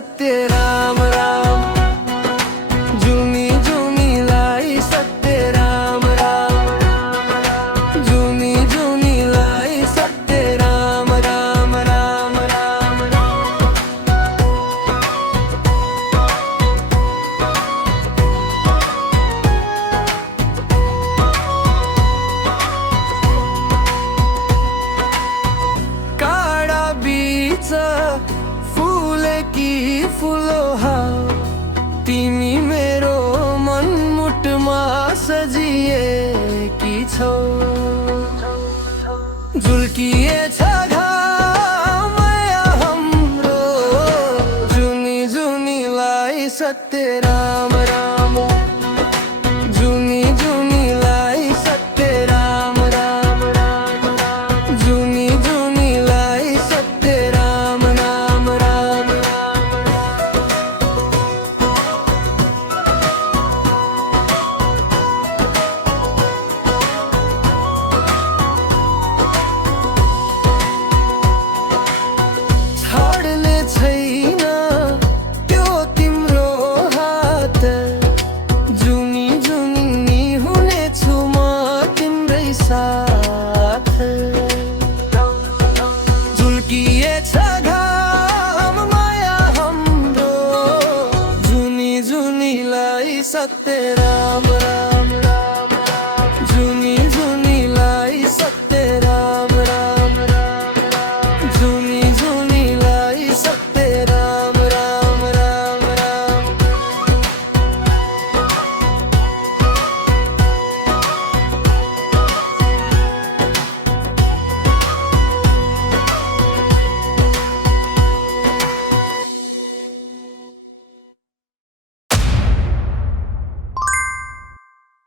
सत्य राम राम। जुनी जुनीलाई सत्य राम राम। जुनी जुनीलाई सत्य राम राम राम राम राम। काळा बीच फूले की फूलो हाव, तिमी मेरो मनमुटमा सजिए की छौ। झुल्किएछ घाम माया हाम्रो, जुनी जुनीलाई सत्य राम राम। जुनी जुनीलाई सत्य राम राम राम राम। जुनी जुनीलाई सत्य राम राम राम राम राम। छाड्ने छैन त्यो तिम्रो हात, जुनी जुनी हुनेछु म तिम्रै साथ। झुल्किएछ घाम माया हाम्रो, जुनी जुनीलाई सत्य